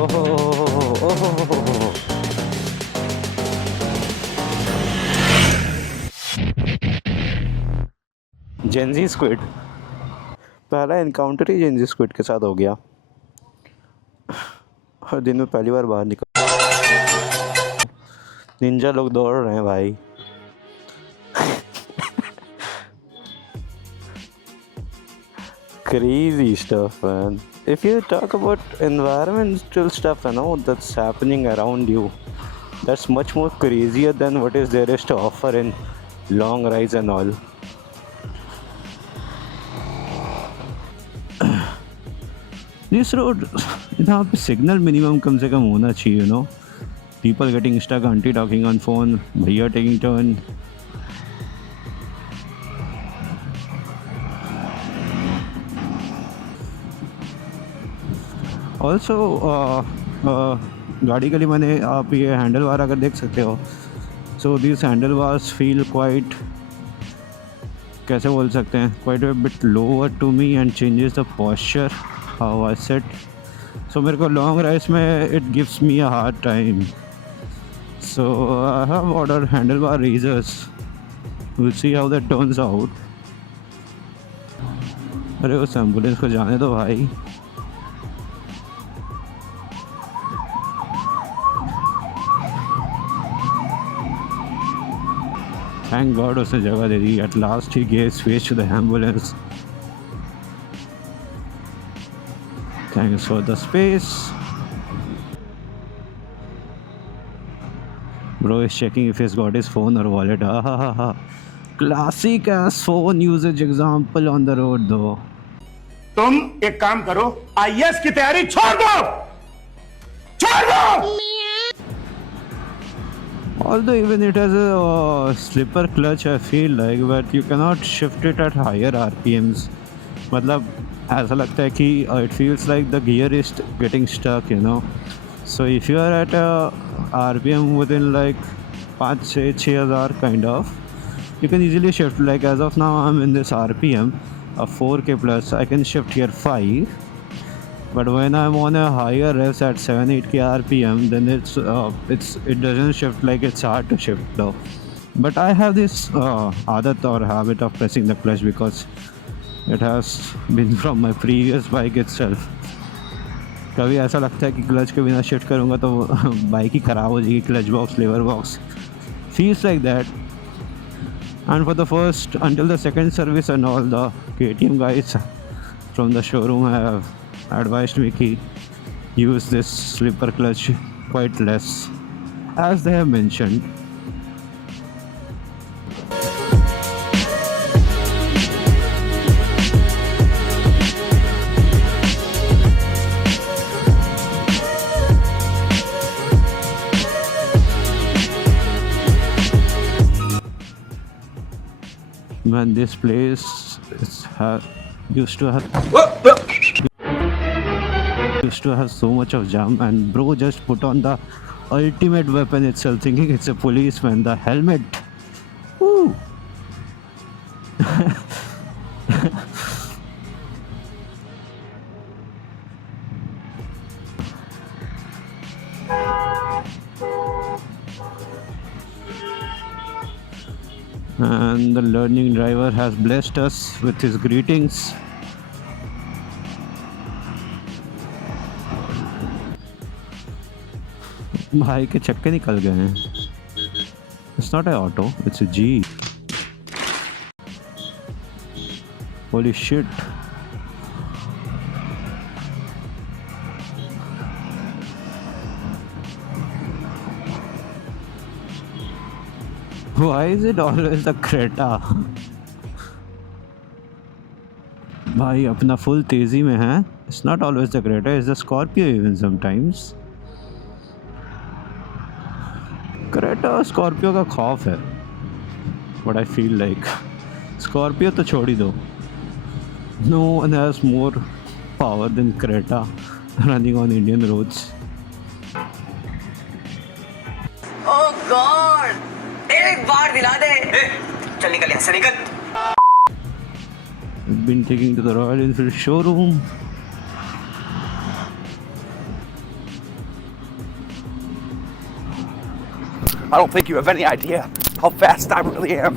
ओहो ओहो। Gen Z squid, पहला इनकाउंटर ही जेनजी स्क्विड के साथ हो गया। हर दिन में पहली बार बाहर निकल, निंजा लोग दौड़ रहे हैं भाई। Crazy stuff, man. If you talk about environmental stuff, you know, that's happening around you, that's much more crazier than what is there is to offer in long rides and all. This road, यहाँ पे signal minimum कम से कम होना चाहिए, you know. People getting stuck, auntie talking on phone, भैया taking turn. Also गाड़ी के लिए मैंने, आप ये हैंडल बार अगर देख सकते हो, so this handle bars feel quite, कैसे बोल सकते हैं, quite a bit lower to me and changes the posture how I set. So मेरे को लॉन्ग राइड्स में it gives me a hard time, so I have ordered handle bar risers, will see how that turns out. अरे उस ambulance को जाने दो भाई। Thank God उसने जगह दे दी। At last he gave space to the ambulance. Thanks for the space. Bro is checking if he's got his phone or wallet. Ah. Classic ass phone usage example on the road though. तुम एक काम करो, IAS की तैयारी छोड़ दो। Although even it has a slipper clutch, I feel like, but you cannot shift it at higher RPMs. मतलब ऐसा लगता है कि it feels like the gear is getting stuck, you know. So if you are at a RPM within like 5,000-6,000 kind of, you can easily shift. Like as of now, I'm in this RPM, a 4K plus. I can shift here 5. But when I'm on a higher revs at 7-8K RPM, then it doesn't shift, like it's hard to shift though. But I have this adat or habit of pressing the clutch because it has been from my previous bike itself. कभी ऐसा लगता है कि clutch के बिना shift करूँगा तो bike ही ख़राब हो जाएगी, clutch box, lever box, feels like that. And for the first until the second service and all, the KTM guys from the showroom have advised me to use this slipper clutch quite less, as they have mentioned. Man, this place used to have so much of jam, and bro just put on the ultimate weapon itself, thinking it's a policeman, the helmet. Woo! And the learning driver has blessed us with his greetings. भाई के चक्के निकल गए हैं। It's not an auto, it's a G. Holy shit. Why is it always the Creta? भाई अपना full तेजी में है। It's not always the Creta, it's the Scorpio even sometimes. Creta और Scorpio का खौफ है, what I feel like. Scorpio तो छोड़ ही दो. No one has more power than Creta running on Indian roads. Oh God! एक बार दिला दे। चल निकल यहाँ से, निकल। I've been taking to the Royal Enfield showroom. I don't think you have any idea how fast I really am.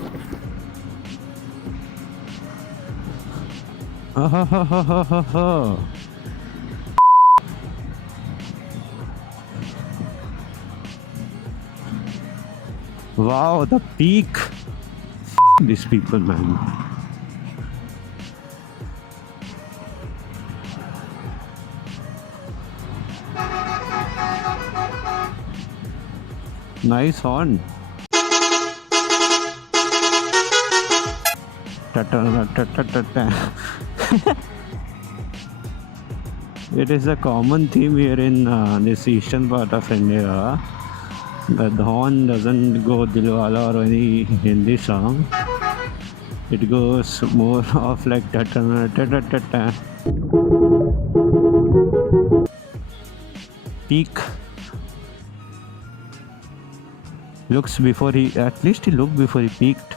Wow, the peak. These people, man. Nice horn. It is a common theme here in this eastern part of India. The horn doesn't go Dilwala or any Hindi song. It goes more of like peak. Looks before he, at least he looked before he peaked.